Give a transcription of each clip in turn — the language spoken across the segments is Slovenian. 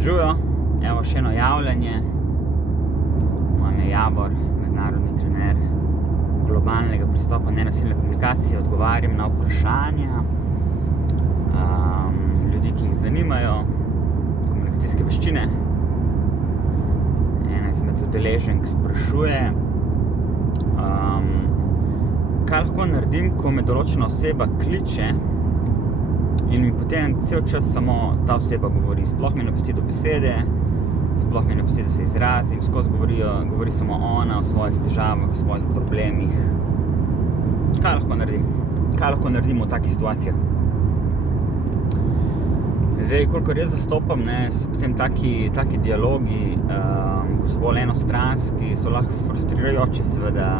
Živijo, evo še eno javljanje. Moje ime je Javor, mednarodni trener globalnega pristopa nenasilne komunikacije. Odgovarjam na vprašanja ljudi, ki jih zanimajo komunikacijske veščine. Ena izmed udeleženk sprašuje, kaj lahko naredim, ko me določena oseba kliče in mi potem cel čas samo ta oseba govori. Sploh mi ne pusti do besede, sploh mi ne pusti, da se izrazim, skozi govori samo ona o svojih težavah, o svojih problemih. Kaj lahko naredim? Kaj lahko naredim v takih situacijah? Zdaj, kolikor jaz zastopam, so potem taki dialogi, ko so bolj enostranski, so lahko frustrirajoči, seveda,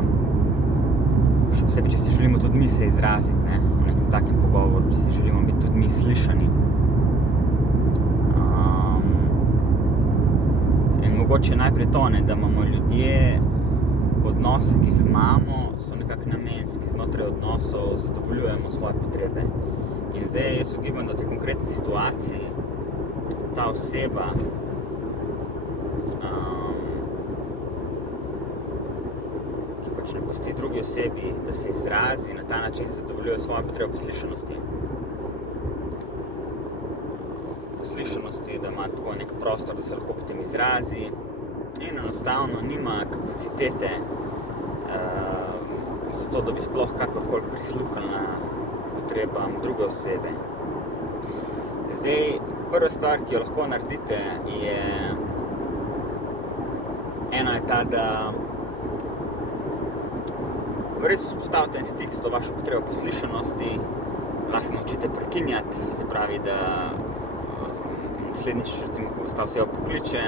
še posebej, če si želimo tudi mi se izraziti, v nekem takem pogovoru, če si želimo biti tudi mi slišani. In mogoče najprej to, da imamo ljudje odnose, ki jih imamo, so nekako namenski, znotraj odnosov zadovoljujemo svoje potrebe. In zdaj jaz ugibam, da v tej konkretni situaciji ta oseba ki ne pusti drugi osebi, da se izrazi, na ta način zadovoljuje svoje potrebe po slišanosti. Po slišanosti, da ima tako nek prostor, da se lahko potem izrazi in enostavno nima kapacitete zato, da bi sploh kakorkoli prisluhnila potrebam druge osebe. Zdaj, prva stvar, ki jo lahko naredite, ena je ta, da res vzpostavite en stik s to vašo potrebo po slišanosti, lahko se naučite prekinjati, se pravi, da naslednjič, recimo, ko vas ta oseba pokliče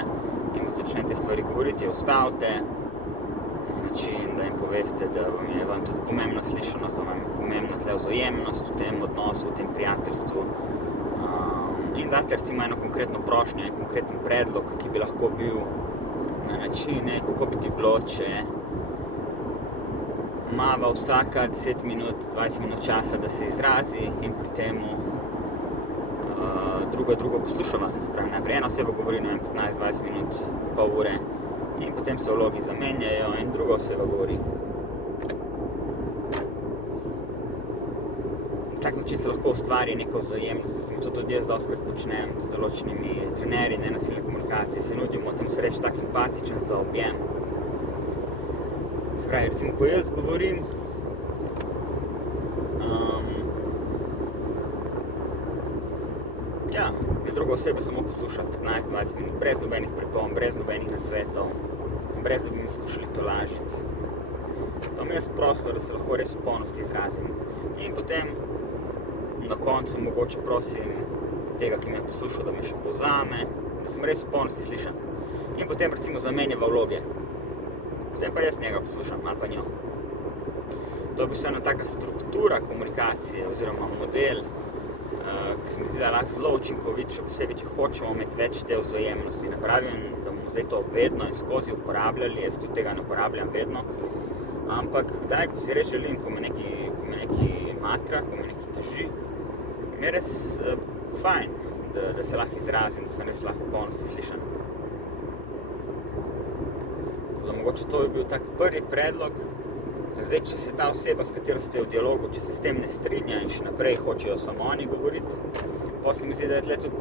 in vas začne te stvari govoriti, jo ustavite na način, da jim poveste, da vam tudi pomembna slišanost, da vam je pomembna tle vzajemnost v tem odnosu, v tem prijateljstvu. In date recimo eno konkretno prošnjo, en konkreten predlog, ki bi lahko bil na način, kako bi ti bilo, če imava vsaka 10 minut, 20 minut časa, da se izrazi in pri temu drugo poslušava. Se pravi, najprej ena oseba govori 15-20 minut, pol ure in potem se vlogi zamenjajo in druga oseba govori. Na tak način se lahko ustvari neko vzajemnost. To tudi jaz dostikrat počnem z določenimi trenerji nenasilne komunikacije. Se nudimo, temu se reče tak empatičen za objem. Se pravi, recimo, ko jaz govorim, druga oseba samo posluša 15-20 minut, brez nobenih pripomb, brez nobenih nasvetov, brez da bi mi skušali tolažiti. To mi je prostor, da se lahko res v polnosti izrazim. In potem na koncu mogoče prosim tega, ki me je poslušal, da me še povzame, da sem res v polnosti slišan. In potem recimo zamenjava vloge. Potem pa jaz njega poslušam, ali pa njo. To je v bistvu ena taka struktura komunikacije oziroma model, ki se mi zdi, da je lahko zelo učinkovit, še posebej, če hočemo imeti več te vzajemnosti. Ne pravim, da bomo zdaj to vedno in skozi uporabljali, jaz tudi tega ne uporabljam vedno, ampak kdaj, ko si res želim, ko me nekaj matra, ko me nekaj teži, mi je res fajn, da se lahko izrazim, da sem res lahko v polnosti slišan. Mogoče to je bil tak prvi predlog. Zdaj, če se ta oseba, s katero ste v dialogu, če se s tem ne strinja in še naprej hočejo samo oni govoriti, pa se mi zdi, da je tle tudi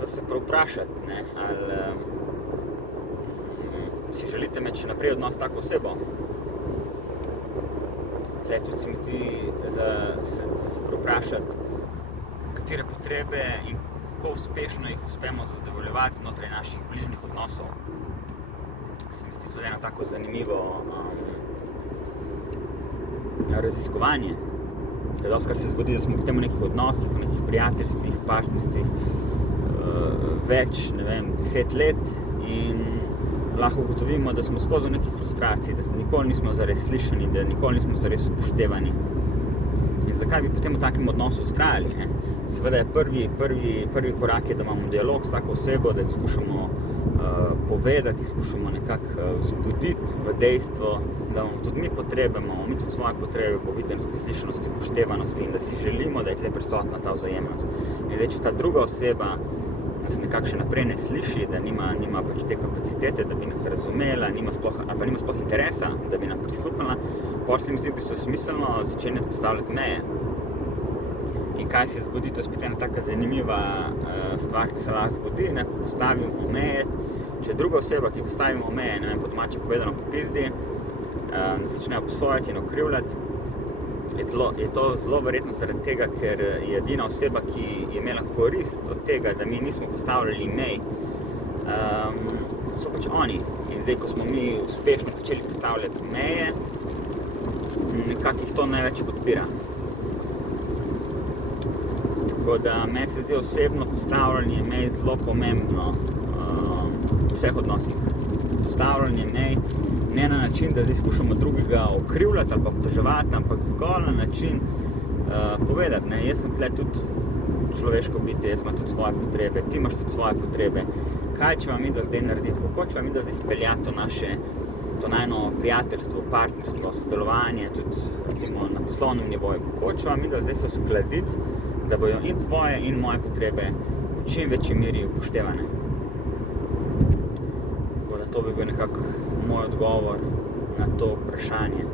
za se prevprašati, ali si želite imeti še naprej odnos s tako osebo. Tle tudi se mi zdi za se prevprašati, katere potrebe in kako uspešno jih uspemo zadovoljevati znotraj naših bližnjih odnosov. Se mi zdi tudi eno tako zanimivo raziskovanje. Dostikrat se zgodi, da smo potem v nekih odnosih, v nekih prijateljstvih, partnerstvih več, 10 let in lahko ugotovimo, da smo skozi v neki frustraciji, da nikoli nismo zares slišani, da nikoli nismo zares upoštevani. In zakaj bi potem v takem odnosu vztrajali? Seveda je prvi korak je, da imamo dialog s tako osebo, da jim skušamo povedati, skušamo nekako vzbuditi v dejstvo, da imamo tudi mi potrebe, imamo mi tudi svoje potrebe po videnosti, slišanosti, upoštevanosti in da si želimo, da je tle prisotna ta vzajemnost. In zdaj, če ta druga oseba nas nekako še naprej ne sliši, da nima pač te kapacitete, da bi nas razumela, nima sploh interesa, da bi nam prisluhnila, potem se mi zdi v bistvu smiselno začenjati postavljati meje. In kaj se zgodi, to je spet ena taka zanimiva stvar, ki se lahko zgodi, ko postavimo meje. Če druga oseba, ki postavimo meje, ne vem, po domače povedano popizdi, začne obsojati in okrivljati, je to zelo verjetno zaradi tega, ker je edina oseba, ki je imela korist od tega, da mi nismo postavljali mej, so pač oni. In zdaj, ko smo mi uspešno začeli postavljati meje, nekako jih to največ podpira. Tako da meni se zdi osebno postavljanje mej zelo pomembno v vseh odnosih. Postavljanje mej ne na način, da zdaj skušamo drugega okrivljati ali pa obtoževati, ampak zgolj na način povedati, ne, jaz sem tle tudi človeško bitje, jaz imam tudi svoje potrebe, ti imaš tudi svoje potrebe. Kaj če vam midva zdaj narediti, kako če vam midva zdaj speljati to najno prijateljstvo, partnerstvo, sodelovanje, tudi recimo na poslovnem nivoju, kako če vam midva zdaj se uskladiti, da bojo in tvoje in moje potrebe v čim večji meri upoštevane. Tako da to bi bil nekako moj odgovor na to vprašanje.